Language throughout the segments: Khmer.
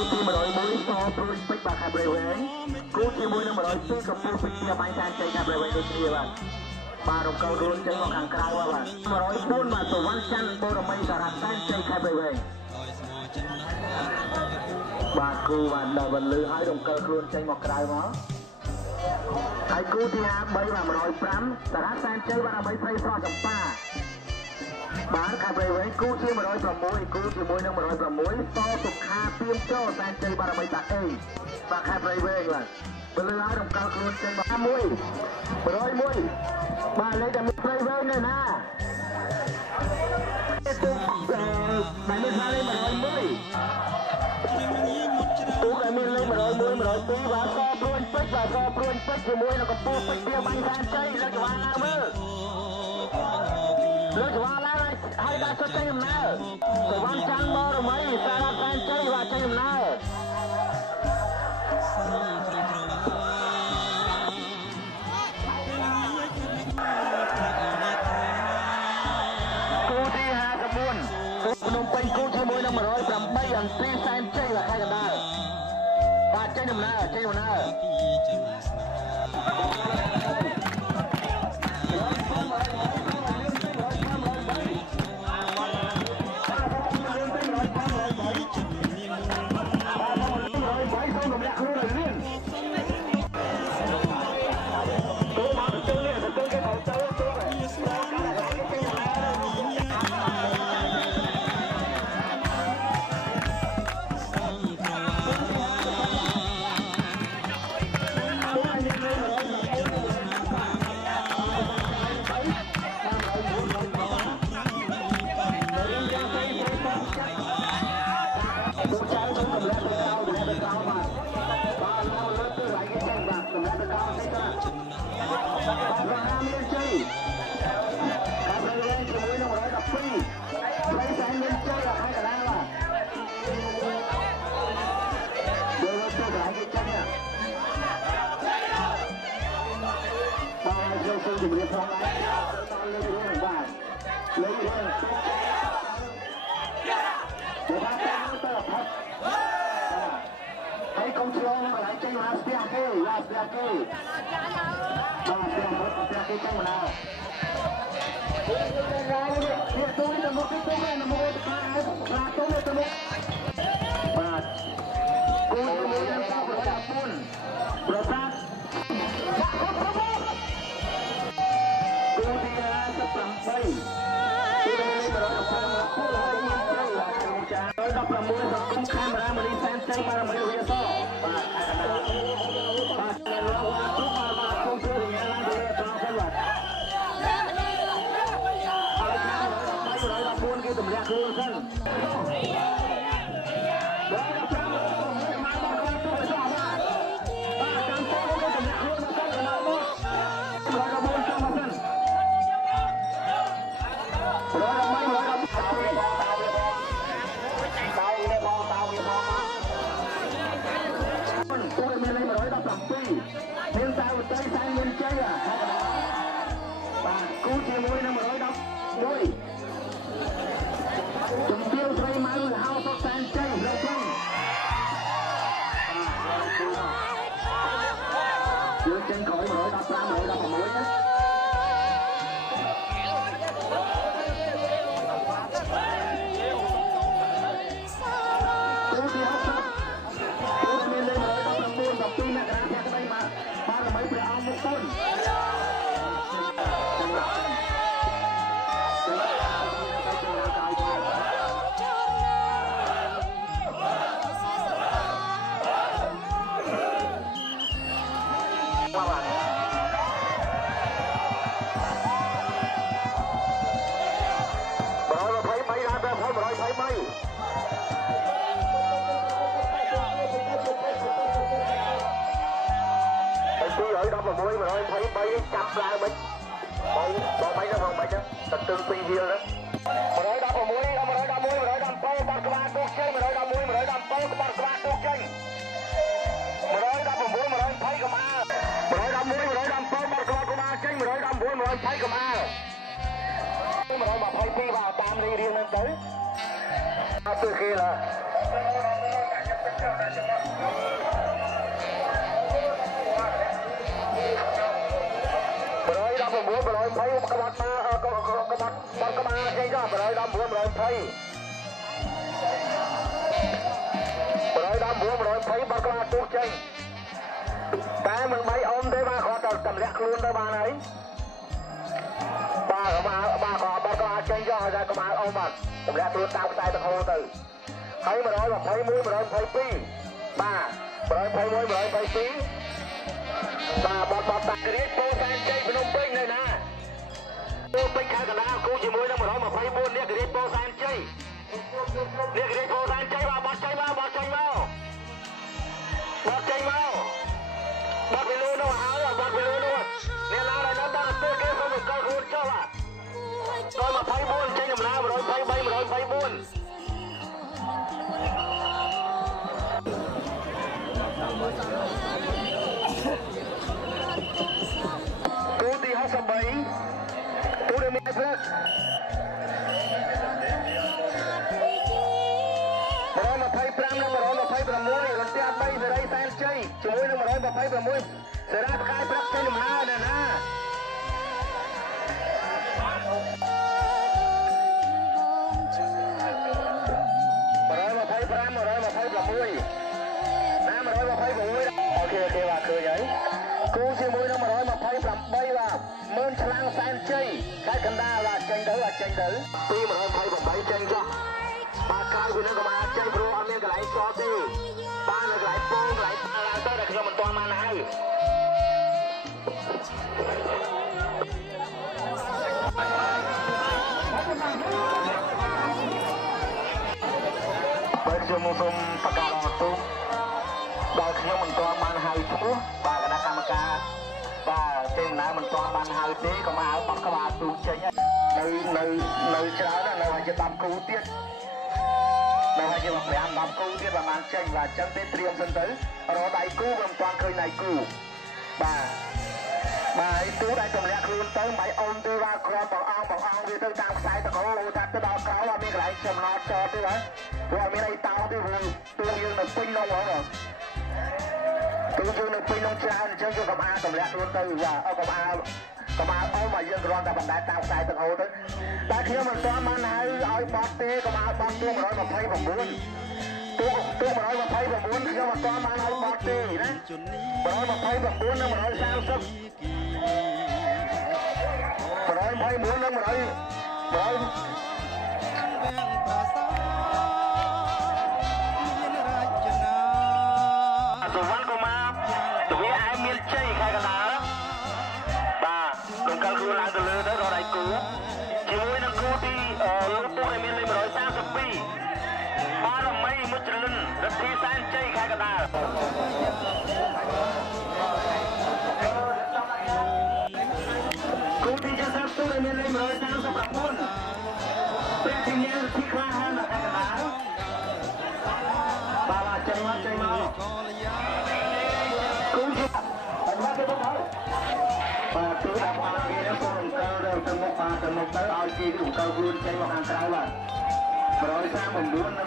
ទី101សព្រួយពេជ្របាទខេត្តព្រៃវែងគូជាមួយនឹង102កំពូលពេជ្រជាបាញ់សានជ័យខេត្តព្រៃវែងដូចគ្នាបាទរំកិលរួនចេញមកខាងក្រៅបាទ104បាទសវណ្ណច័ន្ទបរមីសារ៉ាសានជ័យខេត្តព្រៃវែងបាទគូបាទដល់បន្លឺឲ្យរំកិលខ្លួនចេញមកក្រៅមកហើយគូទី53បាទ105សារ៉ាសានជ័យបាទដើម្បីព្រៃស្រស់ចម្ប៉ាបាទខេត្តព្រៃវែងគូជា106គូជាមួយនឹង106តសុខាពៀមចោសានជ័យបាទដើម្បីតាអេបាទខេត្តព្រៃវែងបាទបន្លឺឲ្យរំកិលខ្លួនចេញមក101បាទលេខតែព្រៃវែងនៅណាទូដែលមានលេខ101ទូដែលមានលេខ101 102បាទសព្រួញពេជ្របាទសព្រួញពេជ្រជាមួយនឹងកំពូលពេជ្រវាបាញ់សានជ័យលើកច្បងឡើងមើលលើកច្បងឡើងហើយដាក់សុទ្ធចេញដំណើរសវណ្ណច័ន្ទបរមីសារ៉ាសានជ័យបាទចេញដំណើរភ្នំពេញគូជាមួយនឹង108អន្ត្រីសែនជ័យបាទខេត្តកណ្ដាលបាទចេញដំណើរចេញដំណើរជំរាបផងដែរលើករឿងបាទលើករឿងបាទតាមទៅផាត់ហើយកុំឆ្លងកន្លែងចេញមកស្ទះគេឡាស្ទះគេបាទស្ទះគេចេញមកដល់វាទូទៅមកទៅនៅមកទៅខាងហើយខ្លាទៅទៅមកបាទគូមួយយ៉ាងទៅប្រសាទប្រសាទ16សង្គមខេមរាមនីសែនជ័យបារមីវិសបាទបាទលោកវ៉ាទុកបាទគុំជួយរញ្ញាឡើងទៅត្រង់សិនបាទឲ្យគេទម្លាក់ខ្លួនសិនមានតាវតីសែនមានជ័យបាទគូជាមួយនឹង111ជំទាវស្រីម៉ៅហៅសុកសែនជ័យលើកវិញយើងចេញក្រោយ115 116ណាគូទី60គូទីមានលេខ117មករាភក្តីមកបារមីព្រះអង្គមុខគុណចាប់ឡើងមិនបងមិនដល់ផងមិនទៅទឹងពីរហៀល116 111 117បាត់ក្បាលទូកចេញ111 117បាត់ក្បាលទូកចេញ116 120កំអា111 117បាត់ក្បាលកំអាចេញ119 120កំអា122បាទតាមរៀងហ្នឹងទៅអត់ទៅគេឡើយ តែមិនបីអមទេបាទគាត់ទៅតម្លាក់ខ្លួនទៅបានហើយបាទគាត់បាត់គាត់ចេញចុះហើយតែកម្ពុជាអមបាត់តម្លាក់ខ្លួនតាមខ្សែទឹកហូរទៅហើយ121 122បាទ121 122បាទបាត់តាគ្រាពោធិ៍សែនជ័យភ្នំពេញនៅណាពោធិ៍ពេញខេត្តកណ្ដាលគូជាមួយនឹង124នេះគ្រាពោធិ៍សែនជ័យនេះគ្រាពោធិ៍សែនជ័យបាទបាត់ចេញមកបាត់ចេញមកបាត់ពីលូនោះហើយបាត់ពីលូនោះអ្នកណាដែលនៅដល់ស្ទើរគេសូមអង្គខ្លួនចុះបាទ124ចេញដំណើរ123 124គូទី63គូដែលមានព្រឹក125និង126រន្ទះ3សេរីសែនជ័យជាមួយនឹង126សេរាផ្កាយព្រឹកចេញដំណើរណាអូខេបាទឃើញហើយគូជាមួយនឹង128បាទមើលឆ្លាំងសែនជ័យខេត្តកណ្ដាលបាទចេញទៅពី128ចេញចុះបាទក្រោយពីនឹងក៏មកចេញព្រោះអត់មានកន្លែងចតទេបាទនៅកន្លែងពងកន្លែងឡើងទៅតែខ្ញុំមិនទាន់បានហៅបើខ្ញុំសូមប្រកាសអត់ទូដល់ខ្ញុំមិនទាន់បានហៅឈ្មោះបាទគណៈកម្មការបាទទេដំណើរមិនទាន់បានហៅទេក៏មកហៅបោះក្បាលទូចេញនៅច្រើននៅហើយជា10គូទៀតនៅហើយជា5 10គូទៀតប្រហែលចេញបាទអញ្ចឹងទេត្រៀមសិនទៅរកដៃគូមិនទាន់ឃើញដៃគូបាទហើយទូដែលទម្លាក់ខ្លួនទៅមិនអោនទេបាទគ្រាន់បងអង្គវាទៅតាមខ្សែតកោថាទៅដល់ក្រោយអត់មានកន្លែងចំណោតចតទេបាទព្រោះអត់មានអីតោទេព្រោះទូយើងនៅពេញនោះហ្មងទូយើងនៅពេញនោះច្រើនអញ្ចឹងយើងកុំអាទម្លាក់ខ្លួនទៅបាទកុំអាអូមកយើងគ្រាន់តែបណ្ដែតតាមខ្សែទឹកហូរទៅតែខ្ញុំមិនទាន់បានហៅឲ្យបត់ទេកុំឲ្យបត់ទូ129ទូ129ខ្ញុំមិនទាន់បានឲ្យបត់ទេណា129និង130 129និង100សុវណ្ណកុមារទ្វាឯមានជ័យខែកណ្ដាលបាទដង្កល់ខ្លួនឡើងទៅលើទៅរកដៃគូជាមួយនឹងគូទីលោកពូដែលមានលេខ132បារមីមុចលិនរដ្ឋាសែនជ័យខែកណ្ដាលគូទី70ទូដែលមានលេខ139ព្រះជាញាណទីខ្លាហានខែកណ្ដាលបាទចេញមកគូទីបាទទៅដល់បាទទូដាក់មកគេទៅសូមអង្គទៅមុខបាទទៅមុខទៅឲ្យគេអង្គខ្លួនចេញមកខាងក្រៅបាទ139និង140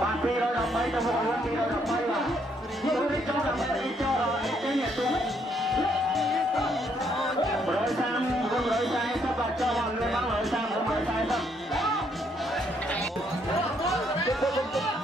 បាទ213ទៅមុខខ្លួន213បាទយើងនេះចូលដល់នេះចូលដល់ចេញទូ130 បាទចូលមកលើមក130 140